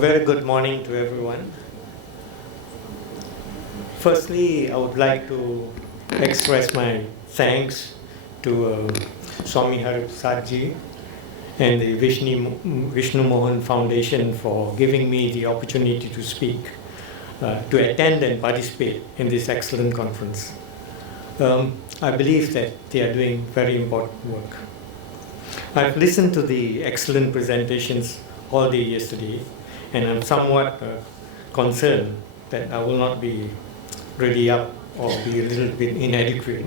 Very good morning to everyone. Firstly, I would like to express my thanks to Swami Hariprasad and the Vishnu Mohan Foundation for giving me the opportunity to speak, to attend and participate in this excellent conference. I believe that they are doing very important work. I've listened to the excellent presentations all day yesterday, and I'm somewhat concerned that I will not be really up or be a little bit inadequate.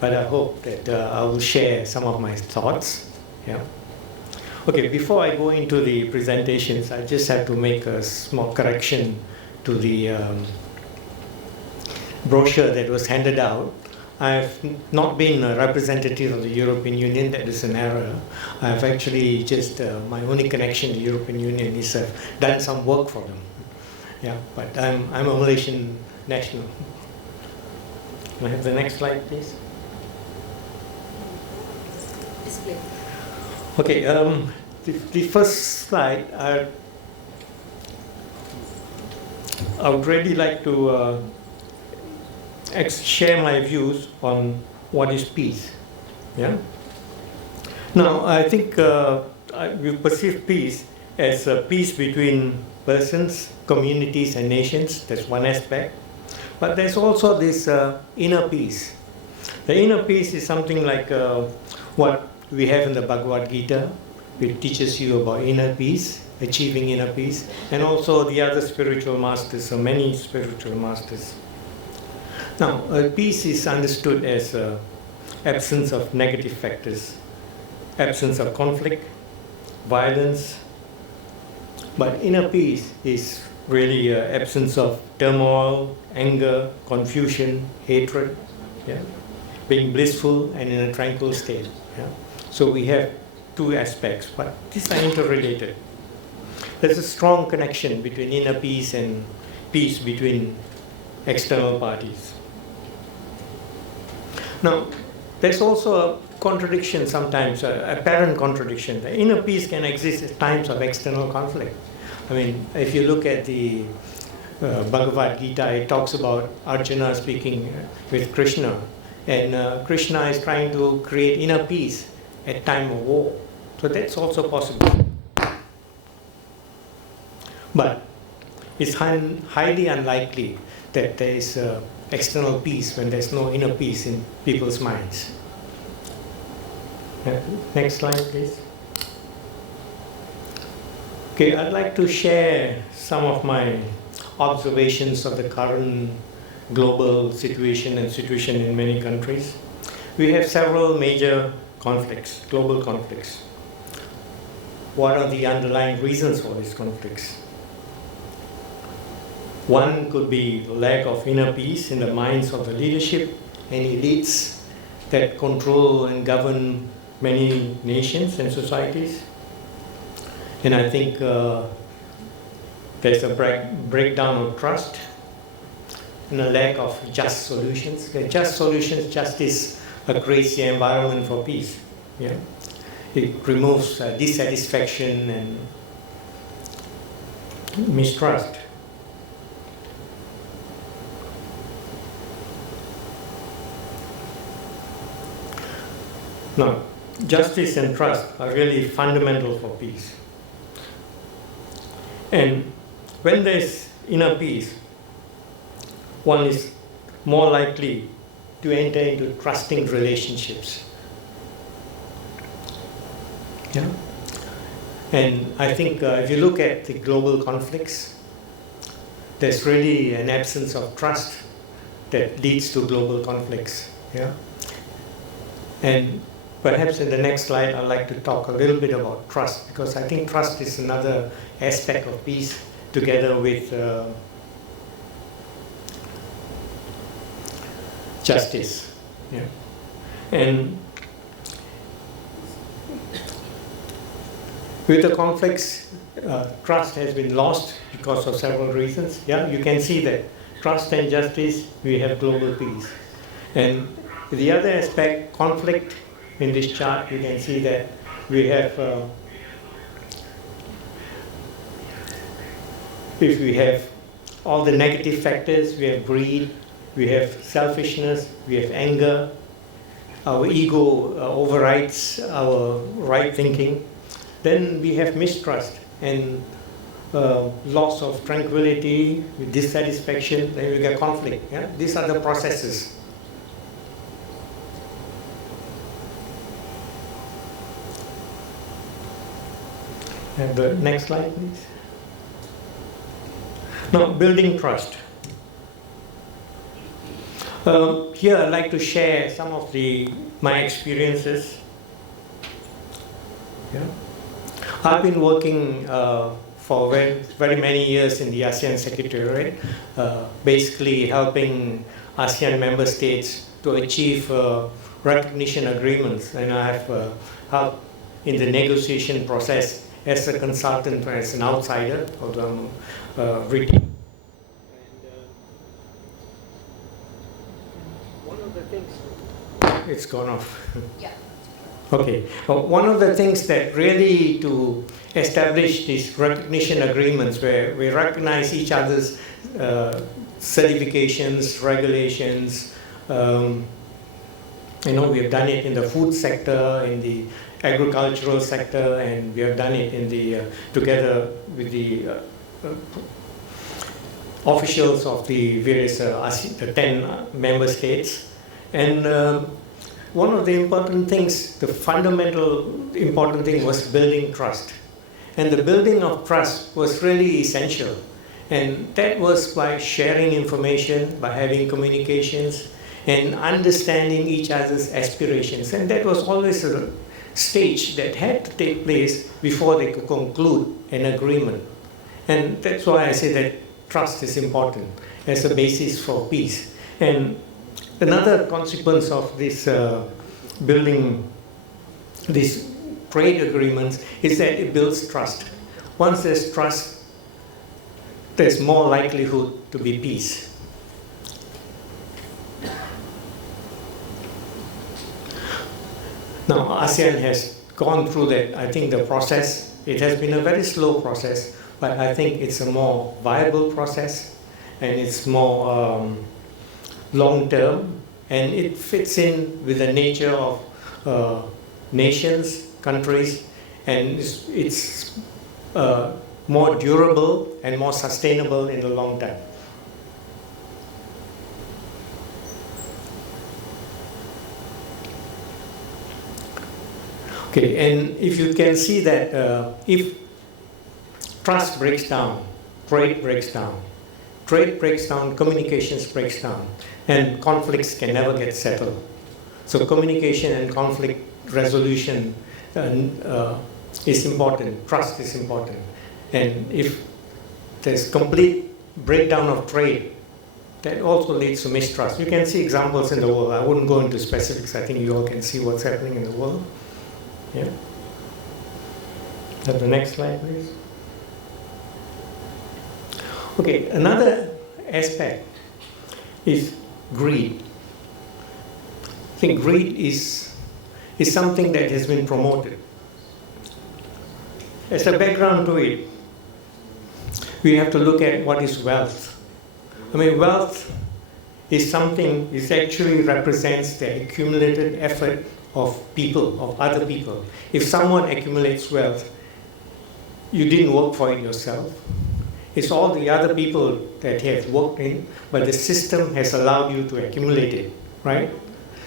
But I hope that I will share some of my thoughts. Yeah. Okay, before I go into the presentations, I just have to make a small correction to the brochure that was handed out. I've not been a representative of the European Union. That is an error. I've actually just, my only connection to the European Union is I've done some work for them. Yeah, but I'm a Malaysian national. Can I have the next slide, please? Display. Okay, the first slide, I would really like to share my views on what is peace. Yeah. Now, I think we perceive peace as a peace between persons, communities, and nations. That's one aspect. But there's also this inner peace. The inner peace is something like what we have in the Bhagavad Gita, which teaches you about inner peace, achieving inner peace, and also the other spiritual masters, so many spiritual masters. Now, peace is understood as absence of negative factors, absence of conflict, violence, but inner peace is really absence of turmoil, anger, confusion, hatred, yeah? Being blissful and in a tranquil state. Yeah? So we have two aspects, but these are interrelated. There's a strong connection between inner peace and peace between external parties. Now, there's also a contradiction sometimes, a apparent contradiction. The inner peace can exist at times of external conflict. I mean, if you look at the Bhagavad Gita, it talks about Arjuna speaking with Krishna, and Krishna is trying to create inner peace at time of war. So that's also possible. But it's highly unlikely that there is external peace when there's no inner peace in people's minds. Next slide, please. Okay, I'd like to share some of my observations of the current global situation and situation in many countries. We have several major conflicts, global conflicts. What are the underlying reasons for these conflicts? One could be the lack of inner peace in the minds of the leadership and elites that control and govern many nations and societies. And I think there's a breakdown of trust and a lack of just solutions. Just solutions, justice creates the environment for peace. Yeah? It removes dissatisfaction and mistrust. Now, justice and trust are really fundamental for peace. And when there's inner peace, one is more likely to enter into trusting relationships. Yeah? And I think if you look at the global conflicts, there's really an absence of trust that leads to global conflicts. Yeah? And perhaps in the next slide, I'd like to talk a little bit about trust, because I think trust is another aspect of peace, together with justice. Yeah. And with the conflicts, trust has been lost because of several reasons. Yeah, you can see that trust and justice, we have global peace. And the other aspect, conflict, in this chart, you can see that we have if we have all the negative factors, we have greed, we have selfishness, we have anger, our ego overrides our right thinking, then we have mistrust and loss of tranquility, dissatisfaction, then we get conflict. Yeah? These are the processes. And the next slide, please. Now, building trust. Here I'd like to share some of my experiences. Yeah. I've been working for very many years in the ASEAN Secretariat, basically helping ASEAN member states to achieve recognition agreements, and I've helped in the negotiation process as a consultant, as an outsider, although I'm British. One of the things, it's gone off. Yeah. Okay. One of the things that really to establish these recognition agreements where we recognize each other's certifications, regulations. We have done it in the food sector, in the agricultural sector, and we have done it in the together with the officials of the various the 10 member states. And one of the important things, the fundamental important thing, was building trust. And the building of trust was really essential. And that was by sharing information, by having communications, and understanding each other's aspirations. And that was always a stage that had to take place before they could conclude an agreement. And that's why I say that trust is important as a basis for peace. And another consequence of this building these trade agreements is that it builds trust. Once there's trust, there's more likelihood to be peace. Now, ASEAN has gone through that. I think the process, it has been a very slow process, but I think it's a more viable process, and it's more long-term, and it fits in with the nature of nations, countries, and it's more durable and more sustainable in the long term. Okay, and if you can see that if trust breaks down, trade breaks down, communications breaks down, and conflicts can never get settled. So communication and conflict resolution is important, trust is important. And if there's complete breakdown of trade, that also leads to mistrust. You can see examples in the world. I wouldn't go into specifics. I think you all can see what's happening in the world. Yeah. Have the next slide, please. Okay, another aspect is greed. I think greed is something that has been promoted. As a background to it, we have to look at what is wealth. I mean, wealth is something, it actually represents the accumulated effort of people, of other people. If someone accumulates wealth, you didn't work for it yourself. It's all the other people that have worked in, but the system has allowed you to accumulate it, right?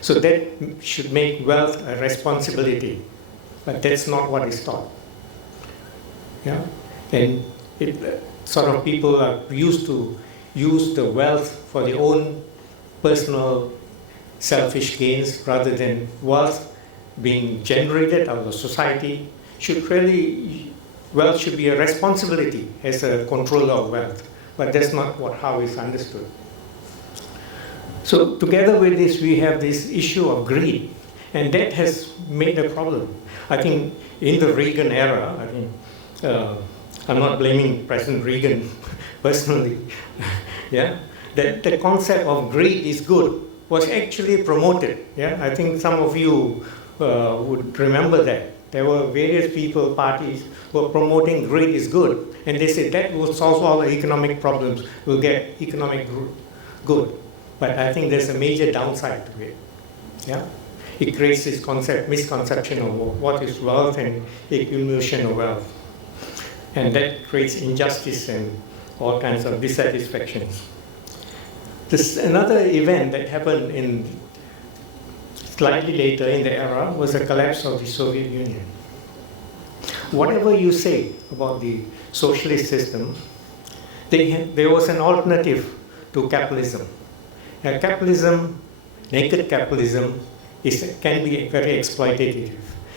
So that should make wealth a responsibility, but that's not what is taught. Yeah? And sort of people are used to use the wealth for their own personal selfish gains rather than wealth being generated out of society. Wealth should be a responsibility as a controller of wealth, but that's not how it's understood. So together with this, we have this issue of greed, and that has made a problem. I think in the Reagan era, I think, I'm not blaming President Reagan personally, yeah, that the concept of greed is good was actually promoted. Yeah, I think some of you would remember that there were various people, parties, who were promoting greed is good. And they said that will solve all the economic problems, we'll get economic good. But I think there's a major downside to it. Yeah? It creates this misconception of what is wealth and accumulation of wealth. And that creates injustice and all kinds of dissatisfactions. This another event that happened in slightly later in the era was the collapse of the Soviet Union. Whatever you say about the socialist system, there was an alternative to capitalism. Capitalism, naked capitalism, can be very exploitative.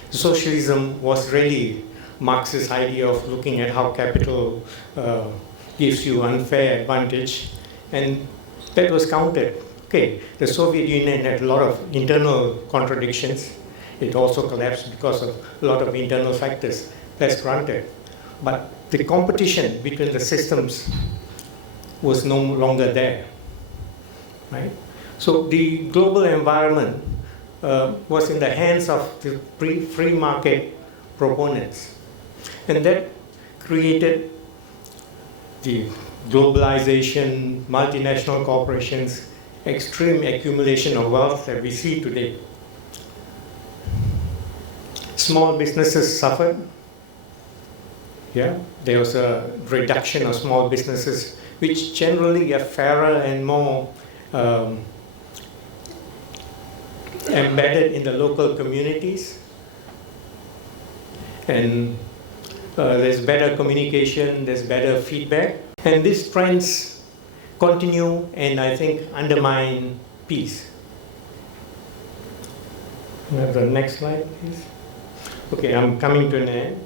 Socialism was really Marx's idea of looking at how capital gives you unfair advantage, and that was countered. Okay, the Soviet Union had a lot of internal contradictions. It also collapsed because of a lot of internal factors. That's granted. But the competition between the systems was no longer there, right? So the global environment was in the hands of the free market proponents. And that created the globalization, multinational corporations, extreme accumulation of wealth that we see today. Small businesses suffered. Yeah, there was a reduction of small businesses, which generally are fairer and more embedded in the local communities. And there's better communication, there's better feedback. And these trends continue and I think undermine peace. The next slide, please. Okay, I'm coming to an end.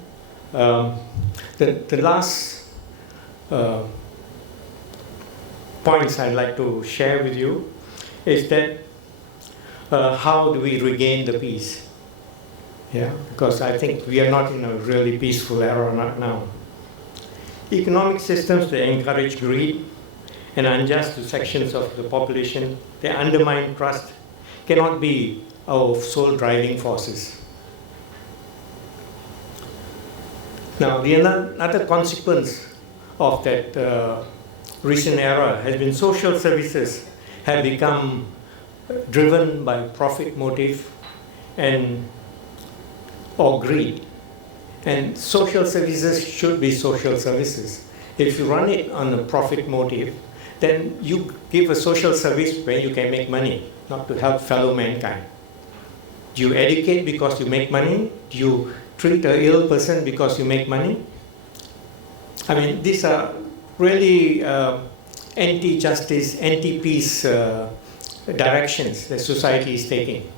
The last points I'd like to share with you is that how do we regain the peace? Yeah, because I think we are not in a really peaceful era right now. Economic systems that encourage greed and unjust to sections of the population, they undermine trust, cannot be our sole driving forces. Now, the another consequence of that recent era has been social services have become driven by profit motive or greed. And social services should be social services. If you run it on a profit motive, then you give a social service where you can make money, not to help fellow mankind. Do you educate because you make money? Do you treat an ill person because you make money? I mean, these are really anti-justice, anti-peace directions that society is taking.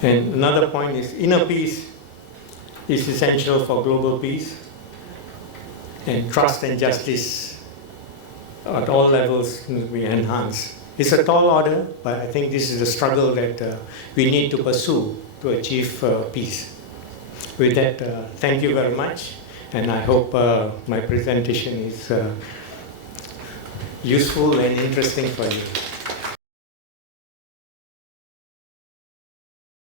And another point is inner peace is essential for global peace, and trust and justice at all levels will be enhanced. It's a tall order, but I think this is a struggle that we need to pursue to achieve peace. With that, thank you very much, and I hope my presentation is useful and interesting for you.